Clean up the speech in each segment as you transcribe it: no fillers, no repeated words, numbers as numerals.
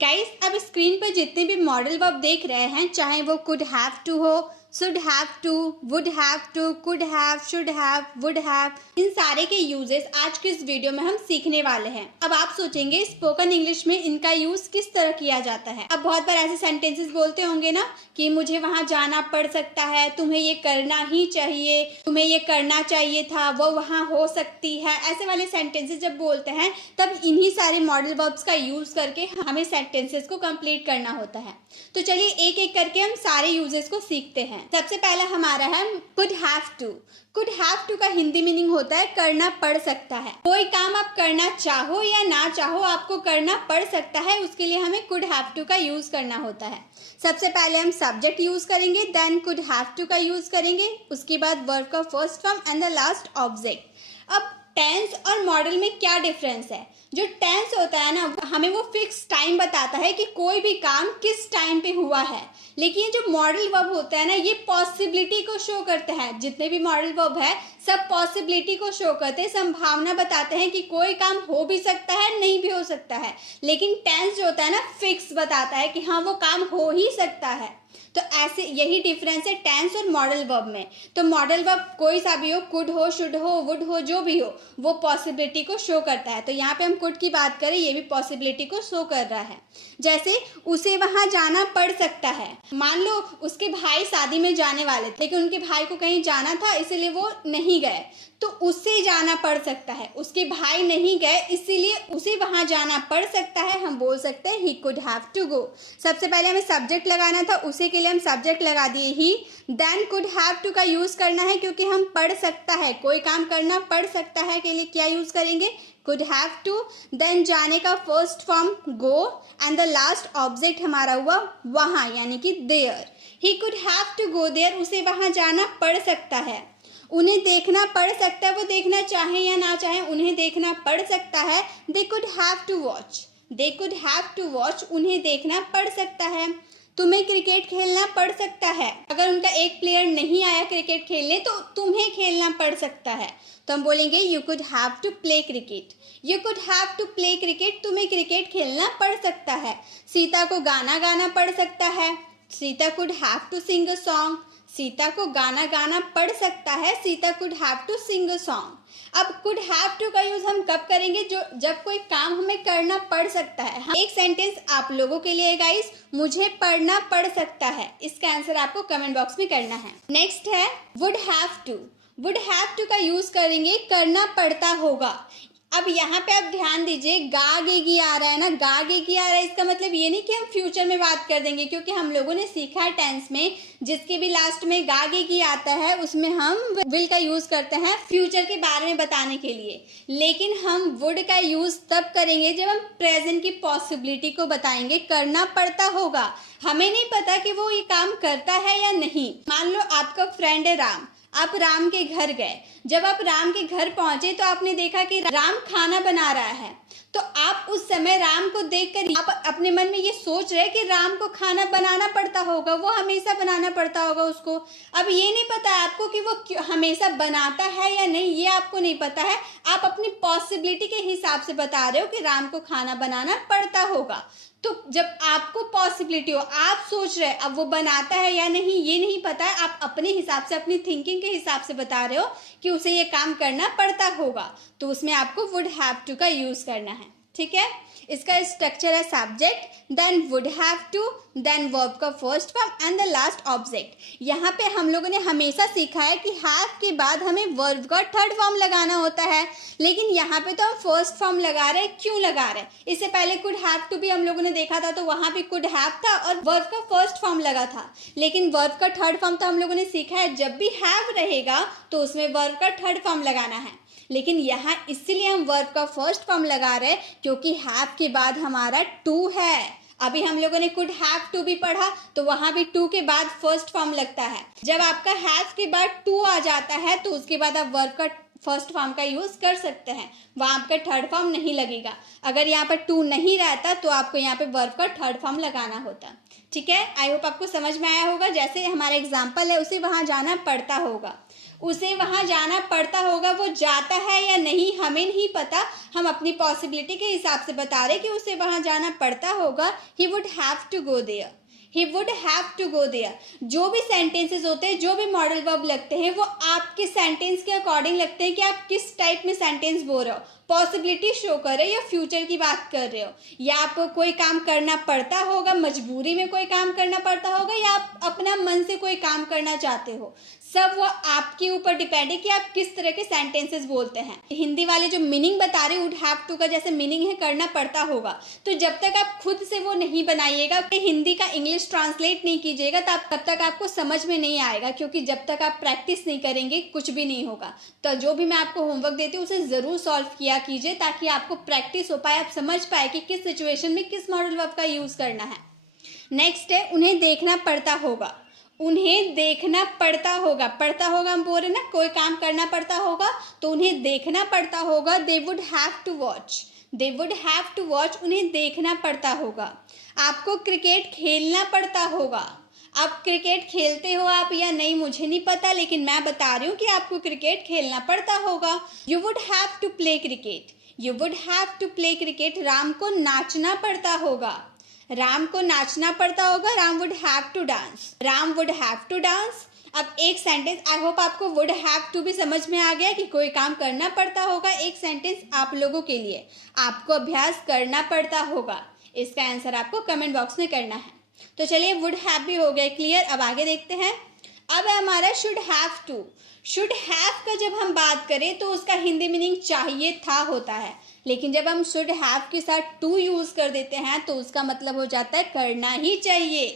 Guys, अब screen पर जितने भी मॉडल वर्ब देख रहे हैं, चाहे वो कुड हैव टू हो, should have to, would have to, could have, should have, would have, इन सारे के यूजेस आज के इस वीडियो में हम सीखने वाले हैं। अब आप सोचेंगे स्पोकन इंग्लिश में इनका यूज किस तरह किया जाता है। अब बहुत बार ऐसे सेंटेंसेस बोलते होंगे ना कि मुझे वहां जाना पड़ सकता है, तुम्हें ये करना ही चाहिए, तुम्हें ये करना चाहिए था, वो वहां हो सकती है। ऐसे वाले सेंटेंसेस जब बोलते हैं तब इन्हीं सारे मॉडल वर्ब्स का यूज करके हमें सेंटेंसेस को कंप्लीट करना होता है। तो चलिए एक एक करके हम सारे यूजेस को सीखते हैं। सबसे पहला हमारा है could have to. Could have to का हिंदी मीनिंग होता है करना पड़ सकता है। कोई काम आप करना चाहो या ना चाहो, आपको करना पड़ सकता है, उसके लिए हमें कुड हैव टू का यूज करना होता है। सबसे पहले हम सब्जेक्ट यूज करेंगे, देन कुड हैव टू का यूज करेंगे, उसके बाद वर्ब का first form and the last object. अब टेंस और मॉडल में क्या डिफरेंस है? जो टेंस होता है ना, हमें वो फिक्स टाइम बताता है कि कोई भी काम किस टाइम पे हुआ है, लेकिन जो मॉडल वर्ब होता है ना, ये पॉसिबिलिटी को शो करता है। जितने भी मॉडल वर्ब है सब पॉसिबिलिटी को शो करते हैं, संभावना बताते हैं कि कोई काम हो भी सकता है, नहीं भी हो सकता है। लेकिन टेंस जो होता है ना, फिक्स बताता है कि हाँ वो काम हो ही सकता है। तो ऐसे यही डिफरेंस है टेंस और मॉडल वर्ब में। तो मॉडल वर्ब कोई सा भी हो, कुड हो, शुड हो, वुड हो, जो भी हो, वो पॉसिबिलिटी को शो करता है। तो यहाँ पे हम कुड की बात करें, ये भी पॉसिबिलिटी को शो कर रहा है। जैसे उसे वहां जाना पड़ सकता है। मान लो उसके भाई शादी में जाने वाले थे, लेकिन उनके भाई को कहीं जाना था इसलिए वो नहीं गए, तो उसे जाना पड़ सकता है। उसके भाई नहीं गए इसीलिए उसे वहां जाना पड़ सकता है, हम बोल सकते हैं he could have to go. सबसे पहले हमें सब्जेक्ट लगाना था, उसे के लिए हम सब्जेक्ट लगा दिए ही। देन कुड हैव टू का यूज करना है क्योंकि हम पढ़ सकता है, कोई काम करना पड़ सकता है के लिए क्या यूज करेंगे? Could have to. देन जाने का first form go and the last object हमारा हुआ वहां, यानी कि there. He could have to go there, उसे वहां जाना पड़ सकता है। उन्हें देखना पड़ सकता है, वो देखना चाहे या ना चाहे उन्हें देखना पड़ सकता है। They could have to watch, they could have to watch, उन्हें देखना पड़ सकता है। तुम्हें क्रिकेट खेलना पड़ सकता है, अगर उनका एक प्लेयर नहीं आया क्रिकेट खेलने तो तुम्हें खेलना पड़ सकता है। तो हम बोलेंगे you could have to play cricket, you could have to play cricket, तुम्हें क्रिकेट खेलना पड़ सकता है। सीता को गाना गाना पड़ सकता है, Sita could have to sing a song, Sita को गाना गाना पड़ सकता है, Sita could have to sing a song. अब कुड हैव टू का यूज हम कब करेंगे? जब कोई काम हमें करना पड़ सकता है। एक सेंटेंस आप लोगों के लिए गाइस, मुझे पढ़ना पड़ सकता है, इसका आंसर आपको कमेंट बॉक्स में करना है। नेक्स्ट है would have to. Would have to का यूज करेंगे करना पड़ता होगा। अब यहाँ पे आप ध्यान दीजिए, गा गेगी आ रहा है ना, गा गेगी आ रहा है, इसका मतलब ये नहीं कि हम फ्यूचर में बात कर देंगे, क्योंकि हम लोगों ने सीखा है टेंस में जिसके भी लास्ट में गा गेगी आता है उसमें हम विल का यूज करते हैं फ्यूचर के बारे में बताने के लिए। लेकिन हम वुड का यूज तब करेंगे जब हम प्रेजेंट की पॉसिबिलिटी को बताएंगे, करना पड़ता होगा। हमें नहीं पता कि वो ये काम करता है या नहीं। मान लो आपका फ्रेंड है राम, आप राम के घर गए। जब आप राम के घर पहुंचे तो आपने देखा कि राम खाना बना रहा है, तो आप उस समय राम को देखकर आप अपने मन में ये सोच रहे कि राम को खाना बनाना पड़ता होगा, वो हमेशा बनाना पड़ता होगा उसको। अब ये नहीं पता है आपको कि वो हमेशा बनाता है या नहीं, ये आपको नहीं पता है। आप अपनी पॉसिबिलिटी के हिसाब से बता रहे हो कि राम को खाना बनाना पड़ता होगा। तो जब आपको पॉसिबिलिटी हो, आप सोच रहे, अब वो बनाता है या नहीं ये नहीं पता है, आप अपने हिसाब से, अपनी थिंकिंग के हिसाब से बता रहे हो कि उसे ये काम करना पड़ता होगा, तो उसमें आपको वुड हैव टू का यूज करना है। ठीक है, इसका स्ट्रक्चर है subject, then would have to, then verb का first form and the last object. यहाँ पे हम लोगों ने हमेशा सीखा है कि हैव के बाद हमें वर्ब का थर्ड फॉर्म लगाना होता है, लेकिन यहाँ पे तो हम फर्स्ट फॉर्म लगा रहे हैं। क्यों लगा रहे हैं? इससे पहले कुड हैव टू भी हम लोगों ने देखा था, तो वहाँ भी कुड हैव था और वर्ब का फर्स्ट फॉर्म लगा था। लेकिन वर्ब का थर्ड फॉर्म तो हम लोगों ने सीखा है, जब भी हैव रहेगा तो उसमें वर्ब का थर्ड फॉर्म लगाना है। लेकिन यहाँ इसलिए हम वर्ब का फर्स्ट फॉर्म लगा रहे हैं क्योंकि हैव के बाद हमारा टू है। अभी हम लोगों ने कुड हैव टू भी पढ़ा, तो वहां भी टू के बाद फर्स्ट फॉर्म लगता है। जब आपका हैव के बाद टू आ जाता है तो उसके बाद आप वर्ब का फर्स्ट फॉर्म का यूज कर सकते हैं, वहां आपका थर्ड फॉर्म नहीं लगेगा। अगर यहाँ पर टू नहीं रहता तो आपको यहाँ पे वर्ब का थर्ड फॉर्म लगाना होता। ठीक है, आई होप आपको समझ में आया होगा। जैसे हमारा एग्जाम्पल है उसे वहां जाना पड़ता होगा। उसे वहाँ जाना पड़ता होगा, वो जाता है या नहीं हमें नहीं पता, हम अपनी पॉसिबिलिटी के हिसाब से बता रहे कि उसे वहाँ जाना पड़ता होगा। He would have to go there, he would have to go there. जो भी सेंटेंसेस होते हैं, जो भी मॉडल वर्ब लगते हैं, वो आपके सेंटेंस के अकॉर्डिंग लगते हैं कि आप किस टाइप में सेंटेंस बोल रहे हो। पॉसिबिलिटी शो कर रहे हो या फ्यूचर की बात कर रहे हो, या आपको कोई काम करना पड़ता होगा, मजबूरी में कोई काम करना पड़ता होगा, या आप अपना मन से कोई काम करना चाहते हो, सब वो आपके ऊपर डिपेंड है कि आप किस तरह के सेंटेंसेस बोलते हैं। हिंदी वाले जो मीनिंग बता रहे वुड हैव टू का जैसे मीनिंग है करना पड़ता होगा, तो जब तक आप खुद से वो नहीं बनाइएगा, हिंदी का इंग्लिश ट्रांसलेट नहीं कीजिएगा, तब तक आपको समझ में नहीं आएगा, क्योंकि जब तक आप प्रैक्टिस नहीं करेंगे कुछ भी नहीं होगा। तो जो भी मैं आपको होमवर्क देती हूँ उसे ज़रूर सॉल्व किया कीजिए, ताकि आपको प्रैक्टिस हो पाए, आप समझ पाए कि किस सिचुएशन में किस मॉडल वर्ब का यूज़ करना है। नेक्स्ट है उन्हें देखना पड़ता होगा। उन्हें देखना पड़ता होगा, पड़ता होगा हम बोल रहे ना, कोई काम करना पड़ता होगा तो उन्हें देखना पड़ता होगा। They would have to watch, they would have to watch, उन्हें देखना पड़ता होगा। आपको क्रिकेट खेलना पड़ता होगा। आप क्रिकेट खेलते हो आप या नहीं मुझे नहीं पता, लेकिन मैं बता रही हूँ कि आपको क्रिकेट खेलना पड़ता होगा। You would have to play cricket, you would have to play cricket. Ram को नाचना पड़ता होगा, राम को नाचना पड़ता होगा। Ram would have to dance, Ram would have to dance. अब एक सेंटेंस, आई होप आपको वुड हैव टू भी समझ में आ गया कि कोई काम करना पड़ता होगा। एक सेंटेंस आप लोगों के लिए, आपको अभ्यास करना पड़ता होगा, इसका आंसर आपको कमेंट बॉक्स में करना है। तो चलिए वुड हैव भी हो गया क्लियर। अब आगे देखते हैं। अब है हमारा should have to. Should have का जब हम बात करें तो उसका हिंदी मीनिंग चाहिए था होता है, लेकिन जब हम शुड हैव के साथ टू यूज कर देते हैं तो उसका मतलब हो जाता है करना ही चाहिए।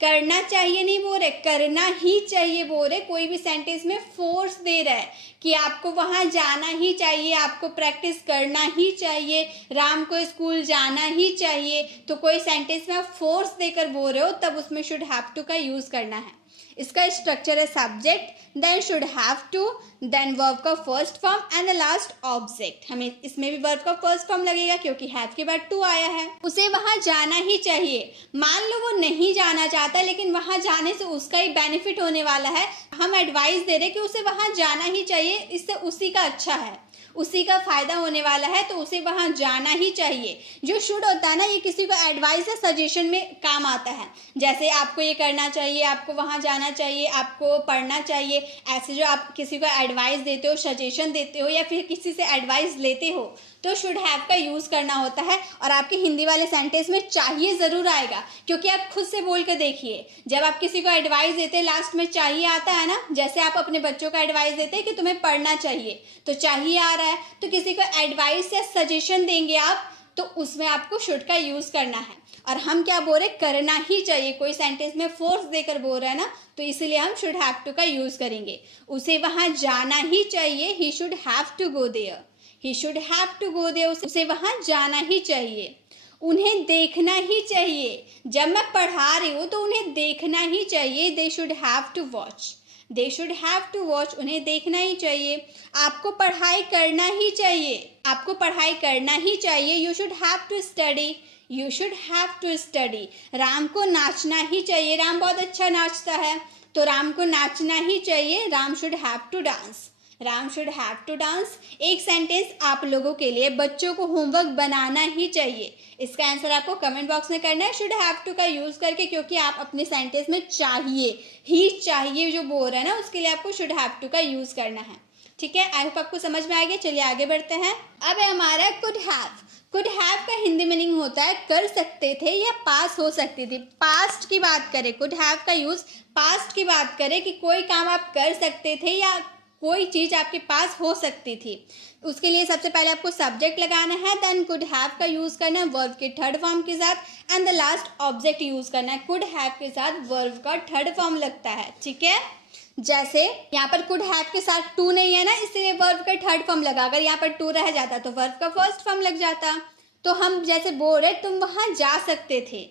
करना चाहिए नहीं बोल रहे, करना ही चाहिए बोल रहे। कोई भी सेंटेंस में फोर्स दे रहा है कि आपको वहाँ जाना ही चाहिए, आपको प्रैक्टिस करना ही चाहिए, राम को स्कूल जाना ही चाहिए। तो कोई सेंटेंस में आप फोर्स देकर बोल रहे हो तब उसमें शुड हैव टू का यूज करना है। इसका स्ट्रक्चर है subject, then should have to, then verb का first form and the last object. हमें इसमें भी वर्ब का फर्स्ट फॉर्म लगेगा क्योंकि हैव के बाद टू आया है। उसे वहां जाना ही चाहिए। मान लो वो नहीं जाना चाहता, लेकिन वहां जाने से उसका ही बेनिफिट होने वाला है। हम एडवाइस दे रहे कि उसे वहां जाना ही चाहिए, इससे उसी का अच्छा है, उसी का फायदा होने वाला है, तो उसे वहां जाना ही चाहिए। जो शुड होता है ना, ये किसी को एडवाइस या सजेशन में काम आता है। जैसे आपको ये करना चाहिए, आपको वहां जाना चाहिए, आपको पढ़ना चाहिए, ऐसे जो आप किसी को एडवाइस देते हो, सजेशन देते हो, या फिर किसी से एडवाइस लेते हो, तो शुड हैव का यूज़ करना होता है। और आपके हिंदी वाले सेंटेंस में चाहिए ज़रूर आएगा, क्योंकि आप खुद से बोल कर देखिए, जब आप किसी को एडवाइस देते हैं लास्ट में चाहिए आता है ना। जैसे आप अपने बच्चों को एडवाइस देते हैं कि तुम्हें पढ़ना चाहिए, तो चाहिए आ रहा है। तो किसी को एडवाइस या सजेशन देंगे आप, तो उसमें आपको शुड का यूज़ करना है। और हम क्या बोल रहे, करना ही चाहिए। कोई सेंटेंस में फोर्स देकर बोल रहा है ना, तो इसीलिए हम शुड हैव टू का यूज़ करेंगे। उसे वहाँ जाना ही चाहिए, he should have to go there, he should have to go there, उसे वहाँ जाना ही चाहिए। उन्हें देखना ही चाहिए, जब मैं पढ़ा रही हूँ तो उन्हें देखना ही चाहिए। They should have to watch, they should have to watch, उन्हें देखना ही चाहिए। आपको पढ़ाई करना ही चाहिए, आपको पढ़ाई करना ही चाहिए। You should have to study, you should have to study. Ram को नाचना ही चाहिए, राम बहुत अच्छा नाचता है, तो राम को नाचना ही चाहिए। Ram should have to dance, Ram should have to dance. एक सेंटेंस आप लोगों के लिए, बच्चों को होमवर्क बनाना ही चाहिए, इसका आंसर आपको कमेंट बॉक्स में करना है शुड हैव टू का यूज़ करके, क्योंकि आप अपने सेंटेंस में चाहिए ही चाहिए जो बोल रहे हैं ना, उसके लिए आपको शुड हैव टू का यूज़ करना है। ठीक है, आई होप आपको समझ में आ गया। चलिए आगे बढ़ते हैं। अब है हमारा कुड हैव। कुड हैव का हिंदी मीनिंग होता है कर सकते थे या पास हो सकती थी। पास्ट की बात करें, कुड हैव का यूज़ पास्ट की बात करें कि कोई काम आप कर सकते थे या कोई चीज़ आपके पास हो सकती थी। उसके लिए सबसे पहले आपको सब्जेक्ट लगाना है, देन कुड हैव का यूज़ करना है वर्ब के थर्ड फॉर्म के साथ, and the last object use करना है। कुड हैव के साथ वर्ब का थर्ड फॉर्म लगता है। ठीक है, जैसे यहाँ पर कुड हैव के साथ टू नहीं है ना, इसलिए वर्ब का थर्ड फॉर्म लगा। अगर यहाँ पर टू रह जाता तो वर्ब का फर्स्ट फॉर्म लग जाता। तो हम जैसे बोल रहे तुम वहाँ जा सकते थे,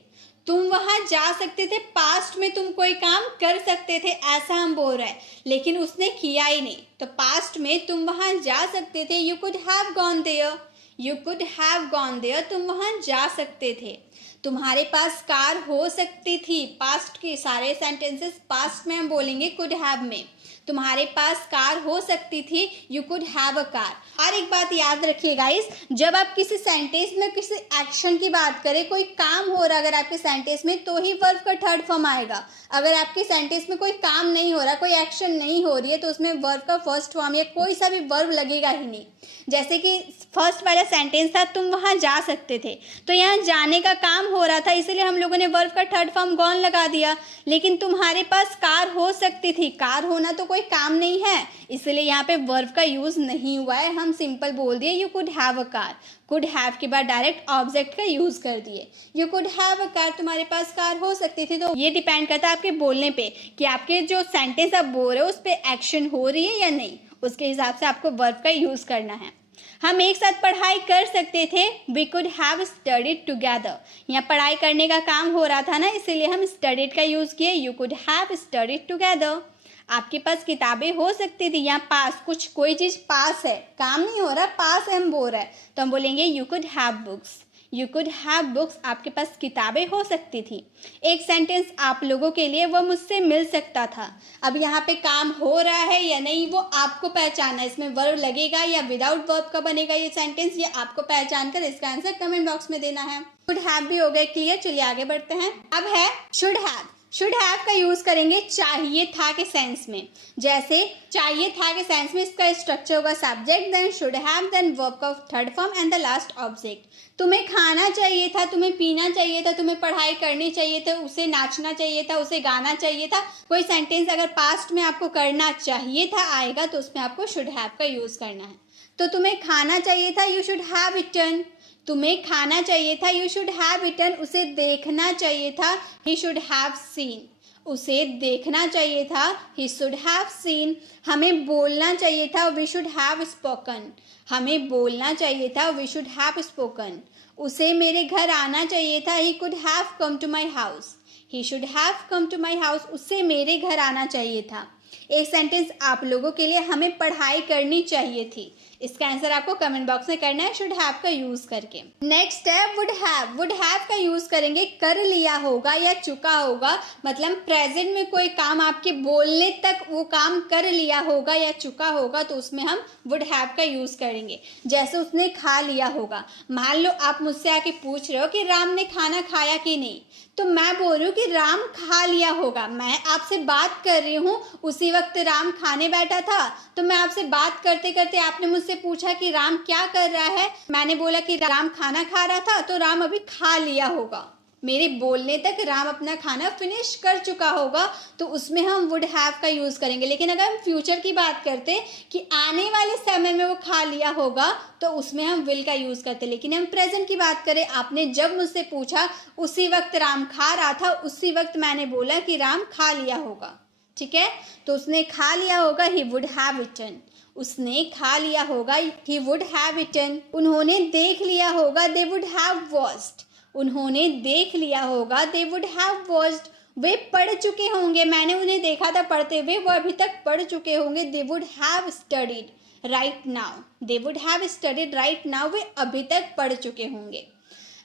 तुम वहाँ जा सकते थे, पास्ट में तुम कोई काम कर सकते थे, ऐसा हम बोल रहे हैं, लेकिन उसने किया ही नहीं। तो पास्ट में तुम वहाँ जा सकते थे, you could have gone there, you could have gone there, तुम वहाँ जा सकते थे। तुम्हारे पास कार हो सकती थी, पास्ट के सारे सेंटेंसेस पास्ट में हम बोलेंगे कुड हैव में। तुम्हारे पास कार हो सकती थी, you could have a car. और एक बात याद रखिए गाइस, जब आप किसी सेंटेंस में किसी एक्शन की बात करें, कोई काम हो रहा अगर आपके सेंटेंस में, तो ही वर्ब का थर्ड फॉर्म आएगा। अगर आपके सेंटेंस में कोई काम नहीं हो रहा, कोई एक्शन नहीं हो रही है, तो उसमें वर्ब का फर्स्ट फॉर्म या कोई सा भी वर्ब लगेगा ही नहीं। जैसे कि फर्स्ट वाला सेंटेंस था, तुम वहां जा सकते थे, तो यहाँ जाने का काम हो रहा था, इसलिए हम लोगों ने वर्ब का थर्ड फॉर्म गॉन लगा दिया। लेकिन तुम्हारे पास कार हो सकती थी, कार होना तो कोई काम नहीं है, इसलिए यहाँ पे वर्ब का यूज नहीं हुआ है, हम सिंपल बोल दिए you could have a car. Could have के बाद डायरेक्ट ऑब्जेक्ट का यूज कर दिए। You could have a car, तुम्हारे पास कार हो सकती थी। तो ये डिपेंड करता है आपके बोलने पे कि आपके जो सेंटेंस आप बोल रहे हो उस पर एक्शन हो रही है या नहीं, उसके हिसाब से आपको वर्ब का यूज करना है। हम एक साथ पढ़ाई कर सकते थे, we could have studied together. यहाँ पढ़ाई करने का काम हो रहा था ना, इसीलिए हम स्टडीड का यूज किए, you could have studied together. आपके पास किताबें हो सकती थी, यहाँ पास कुछ कोई चीज़ पास है, काम नहीं हो रहा, पास है हम बोल रहे हैं, तो हम बोलेंगे you could have books. You could have books, आपके पास किताबें हो सकती थी। एक सेंटेंस आप लोगों के लिए, वो मुझसे मिल सकता था। अब यहाँ पे काम हो रहा है या नहीं वो आपको पहचानना है, इसमें वर्ब लगेगा या विदाउट वर्ब का बनेगा ये सेंटेंस, ये आपको पहचान कर इसका आंसर कमेंट बॉक्स में देना है। शुड हैव भी हो गए क्लियर, चलिए आगे बढ़ते हैं। अब है शुड हैव। शुड हैव का यूज करेंगे चाहिए था के सेंस में। जैसे चाहिए था के सेंस में इसका स्ट्रक्चर होगा subject, then should have, then verb का third form and the last object. तुम्हें खाना चाहिए था, तुम्हें पीना चाहिए था, तुम्हें पढ़ाई करनी चाहिए था, उसे नाचना चाहिए था, उसे गाना चाहिए था। कोई सेंटेंस अगर पास्ट में आपको करना चाहिए था आएगा तो उसमें आपको शुड हैव का यूज करना है। तो तुम्हें खाना चाहिए था, यू शुड हैव इटन। तुम्हें खाना चाहिए था, यू शुड हैव इटन। उसे देखना चाहिए था, ही शुड हैव सीन। उसे देखना चाहिए था, ही शुड हैव सीन। हमें बोलना चाहिए था, वी शुड हैव स्पोकन। हमें बोलना चाहिए था, वी शुड हैव स्पोकन। उसे मेरे घर आना चाहिए था, he could have come to my house. He should have come to my house. उससे मेरे घर आना चाहिए था। एक सेंटेंस आप लोगों के लिए, हमें पढ़ाई करनी चाहिए थी। इसका आंसर आपको कमेंट बॉक्स में करना है शुड हैव का यूज करके। नेक्स्ट है वुड हैव। वुड हैव का यूज करेंगे कर लिया होगा या चुका होगा, मतलब प्रेजेंट में कोई काम आपके बोलने तक वो काम कर लिया होगा या चुका होगा, तो उसमें हम वुड हैव का यूज करेंगे। जैसे उसने खा लिया होगा, मान लो आप मुझसे आके पूछ रहे हो कि राम ने खाना खाया कि नहीं, तो मैं बोल रही हूँ कि राम खा लिया होगा। मैं आपसे बात कर रही हूँ, उसी वक्त राम खाने बैठा था, तो मैं आपसे बात करते करते आपने मुझसे पूछा कि राम क्या कर रहा है, मैंने बोला कि राम खाना खा रहा था, तो राम अभी खा लिया होगा। मेरे बोलने तक राम अपना खाना फिनिश कर चुका होगा, तो उसमें हम वुड हैव का यूज़ करेंगे। लेकिन अगर हम फ्यूचर की बात करते कि आने वाले समय में वो खा लिया होगा, तो उसमें हम विल का यूज़ करते। लेकिन हम प्रेजेंट की बात करें, आपने जब मुझसे पूछा उसी वक्त राम खा रहा था, उसी वक्त मैंने बोला कि राम खा लिया होगा। ठीक है, तो उसने खा लिया होगा, ही वुड हैव इटन। उसने खा लिया होगा, ही वुड हैव इटन। उन्होंने देख लिया होगा, दे वुड हैव वॉच्ड। उन्होंने देख लिया होगा, दे वुड हैव वॉच्ड। वे पढ़ चुके होंगे, मैंने उन्हें देखा था पढ़ते हुए, वो अभी तक पढ़ चुके होंगे, they would have studied right now. They would have studied right now, वे अभी तक पढ़ चुके होंगे।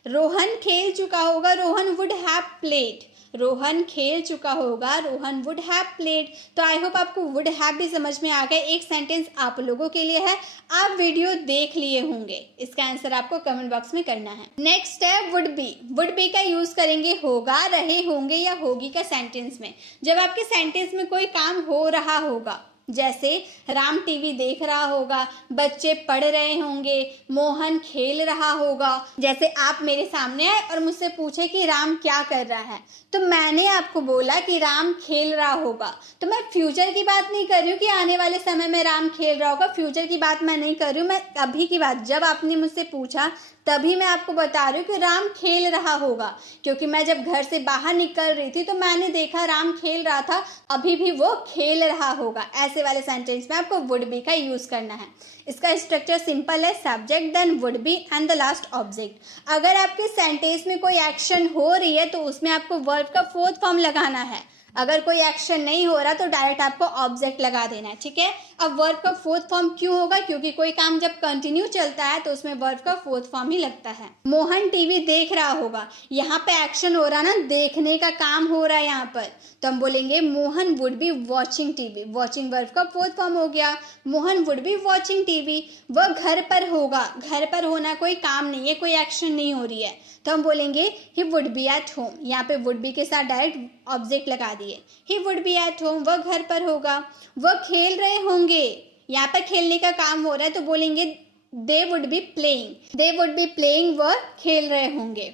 रोहन खेल चुका होगा, Rohan would have played. Rohan खेल चुका होगा, रोहन वुड हैव प्लेड। तो आई होप आपको वुड हैव भी समझ में आ गया। एक सेंटेंस आप लोगों के लिए है, आप वीडियो देख लिए होंगे, इसका आंसर आपको कमेंट बॉक्स में करना है। नेक्स्ट है वुड बी। वुड बी का यूज करेंगे होगा, रहे होंगे या होगी का सेंटेंस में। जब आपके सेंटेंस में कोई काम हो रहा होगा, जैसे राम टीवी देख रहा होगा, बच्चे पढ़ रहे होंगे, मोहन खेल रहा होगा। जैसे आप मेरे सामने आए और मुझसे पूछे कि राम क्या कर रहा है, तो मैंने आपको बोला कि राम खेल रहा होगा। तो मैं फ्यूचर की बात नहीं कर रही हूँ कि आने वाले समय में राम खेल रहा होगा, फ्यूचर की बात मैं नहीं कर रही हूँ, मैं अभी की बात, जब आपने मुझसे पूछा तभी मैं आपको बता रही हूँ कि राम खेल रहा होगा। क्योंकि मैं जब घर से बाहर निकल रही थी तो मैंने देखा राम खेल रहा था, अभी भी वो खेल रहा होगा। ऐसे वाले सेंटेंस में आपको वुड बी का यूज़ करना है। इसका स्ट्रक्चर सिंपल है, subject then would be and the last object. अगर आपके सेंटेंस में कोई एक्शन हो रही है तो उसमें आपको वर्ब का फोर्थ फॉर्म लगाना है। अगर कोई एक्शन नहीं हो रहा तो डायरेक्ट आपको ऑब्जेक्ट लगा देना है, ठीक है। अब वर्ब का फोर्थ फॉर्म क्यों होगा, क्योंकि कोई काम जब कंटिन्यू चलता है तो उसमें वर्ब का फोर्थ फॉर्म ही लगता है। मोहन टीवी देख रहा होगा, यहाँ पे एक्शन हो रहा ना, देखने का काम हो रहा है यहाँ पर, तो हम बोलेंगे Mohan would be watching TV. Watching verb का फोर्थ फॉर्म हो गया, Mohan would be watching TV. वह घर पर होगा, घर पर होना कोई काम नहीं है, कोई एक्शन नहीं हो रही है, तो हम बोलेंगे he would be at home. यहाँ पे वुड बी के साथ डायरेक्ट ऑब्जेक्ट लगा दिए, he would be at home, वह घर पर होगा। वह खेल रहे होंगे, यहाँ पर खेलने का काम हो रहा है तो बोलेंगे they would be playing, they would be playing, वह खेल रहे होंगे।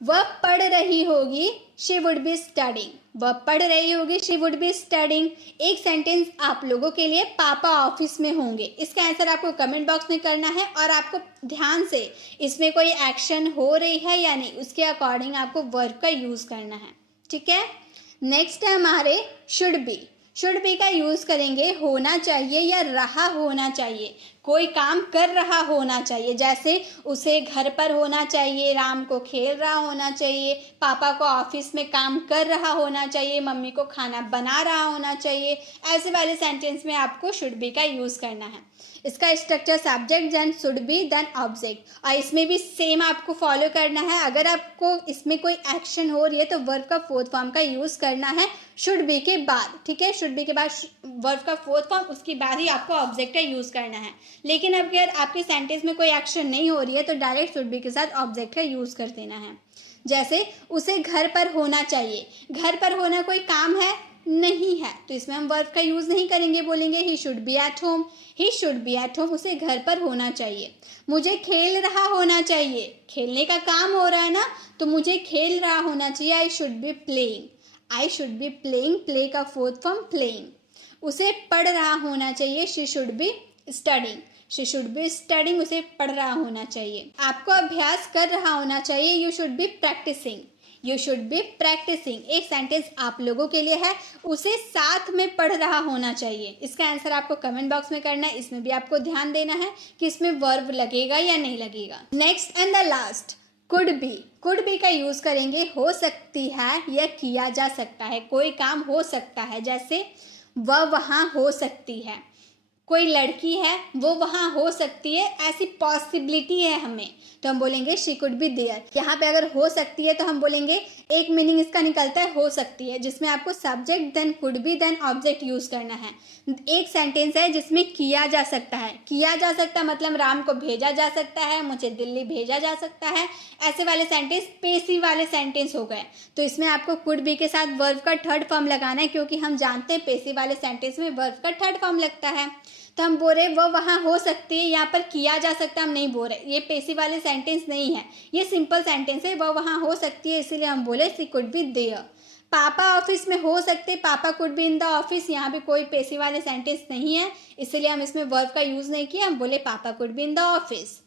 वह पढ़ रही होगी, शी वुड बी स्टडिंग, वह पढ़ रही होगी, शी वुड बी स्टडिंग। एक सेंटेंस आप लोगों के लिए, पापा ऑफिस में होंगे। इसका आंसर आपको कमेंट बॉक्स में करना है और आपको ध्यान से इसमें कोई एक्शन हो रही है या नहीं उसके अकॉर्डिंग आपको वर्ब का यूज़ करना है, ठीक है। नेक्स्ट है हमारे शुड बी। शुड बी का यूज़ करेंगे होना चाहिए या रहा होना चाहिए, कोई काम कर रहा होना चाहिए, जैसे उसे घर पर होना चाहिए, राम को खेल रहा होना चाहिए, पापा को ऑफिस में काम कर रहा होना चाहिए, मम्मी को खाना बना रहा होना चाहिए। ऐसे वाले सेंटेंस में आपको शुड बी का यूज़ करना है। इसका structure subject then should be then object, और इसमें भी सेम आपको फॉलो करना है। अगर आपको इसमें कोई एक्शन हो रही है तो वर्ब का फोर्थ फॉर्म का यूज़ करना है शुड बी के बाद, ठीक है। शुड बी के बाद वर्ब का फोर्थ फॉर्म, उसके बाद ही आपको ऑब्जेक्ट का यूज़ करना है। लेकिन अगर आपके सेंटेंस में कोई एक्शन नहीं हो रही है तो डायरेक्ट शुड बी के साथ ऑब्जेक्ट का यूज़ कर देना है। जैसे उसे घर पर होना चाहिए, घर पर होना कोई काम है नहीं है, तो इसमें हम वर्ब का यूज़ नहीं करेंगे, बोलेंगे he should be at home, he should be at home, उसे घर पर होना चाहिए। मुझे खेल रहा होना चाहिए, खेलने का काम हो रहा है ना, तो मुझे खेल रहा होना चाहिए, I should be playing, I should be playing, play का फोर्थ फॉर्म प्लेइंग। उसे पढ़ रहा होना चाहिए, she should be studying, she should be studying, उसे पढ़ रहा होना चाहिए। आपको अभ्यास कर रहा होना चाहिए, you should be practicing, you should be practicing. एक सेंटेंस आप लोगों के लिए है, उसे साथ में पढ़ रहा होना चाहिए। इसका आंसर आपको कमेंट बॉक्स में करना है। इसमें भी आपको ध्यान देना है कि इसमें वर्ब लगेगा या नहीं लगेगा। Next and the last could be. Could be का यूज़ करेंगे हो सकती है या किया जा सकता है, कोई काम हो सकता है, जैसे वह वहाँ हो सकती है, कोई लड़की है वो वहाँ हो सकती है, ऐसी पॉसिबिलिटी है हमें, तो हम बोलेंगे शी कुड बी देयर। यहाँ पे अगर हो सकती है तो हम बोलेंगे, एक मीनिंग इसका निकलता है हो सकती है, जिसमें आपको subject then could be then object use करना है। एक सेंटेंस है जिसमें किया जा सकता है, किया जा सकता मतलब राम को भेजा जा सकता है, मुझे दिल्ली भेजा जा सकता है, ऐसे वाले सेंटेंस पेसिव वाले सेंटेंस हो गए। तो इसमें आपको कुड बी के साथ वर्ब का थर्ड फॉर्म लगाना है, क्योंकि हम जानते हैं पेसिव वाले सेंटेंस में वर्ब का थर्ड फॉर्म लगता है। तो हम बोल रहे वह वहाँ हो सकती है, यहाँ पर किया जा सकता है हम नहीं बोल रहे, ये पेसिव वाले सेंटेंस नहीं है, ये सिंपल सेंटेंस है, वह वहाँ हो सकती है, इसीलिए हम बोले शी कुड बी देयर। पापा ऑफिस में हो सकते, पापा could be in the office, यहाँ भी कोई पेसिव वाले सेंटेंस नहीं है, इसलिए हम इसमें वर्ब का यूज़ नहीं किया, हम बोले पापा could be in the office.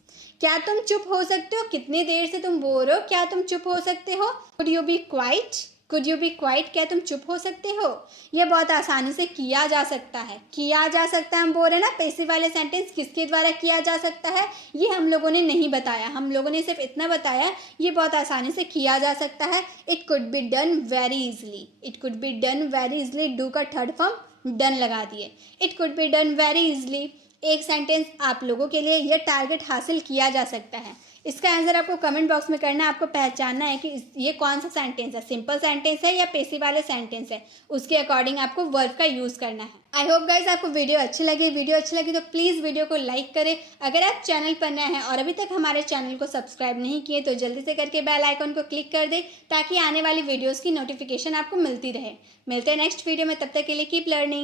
क्या तुम चुप हो सकते हो, कितनी देर से तुम बोल रहे हो, क्या तुम चुप हो सकते हो, could you be quiet, could you be quiet, क्या तुम चुप हो सकते हो। यह बहुत आसानी से किया जा सकता है, किया जा सकता है, हम बोल रहे हैं ना पेसिव वाले सेंटेंस किसके द्वारा किया जा सकता है, ये हम लोगों ने नहीं बताया, हम लोगों ने सिर्फ इतना बताया ये बहुत आसानी से किया जा सकता है। It could be done very easily, it could be done very easily, do का थर्ड फॉर्म डन लगा दिए, it could be done very easily. एक सेंटेंस आप लोगों के लिए यह टारगेट हासिल किया जा सकता है। इसका आंसर आपको कमेंट बॉक्स में करना है, आपको पहचानना है कि ये कौन सा सेंटेंस है, सिंपल सेंटेंस है या पेसिव वाले सेंटेंस है, उसके अकॉर्डिंग आपको वर्ब का यूज़ करना है। आई होप गाइज आपको वीडियो अच्छी लगी तो प्लीज़ वीडियो को लाइक करें। अगर आप चैनल पर नए हैं और अभी तक हमारे चैनल को सब्सक्राइब नहीं किए तो जल्दी से करके बेल आइकन को क्लिक कर दें, ताकि आने वाली वीडियोज़ की नोटिफिकेशन आपको मिलती रहे। मिलते हैं नेक्स्ट वीडियो में, तब तक के लिए कीप लर्निंग।